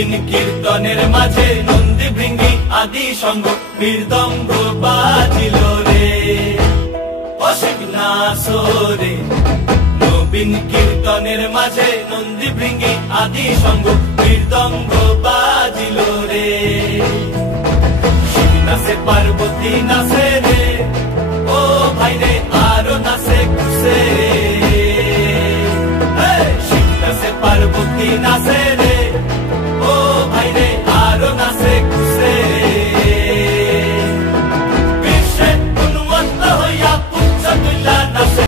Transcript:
নবীন কীর্তনের মাঝে নন্দী ভৃঙ্গি আদি সঙ্গ মৃদঙ্গ বাজিল রে, অসিক নাসরে। নবীন কীর্তনের মাঝে নন্দী ভৃঙ্গি আদি সঙ্গ মৃদঙ্গ বাজিল রে। শিব নাচে পার্বতী নাচে রে, ও ভাই রে আরো নাচে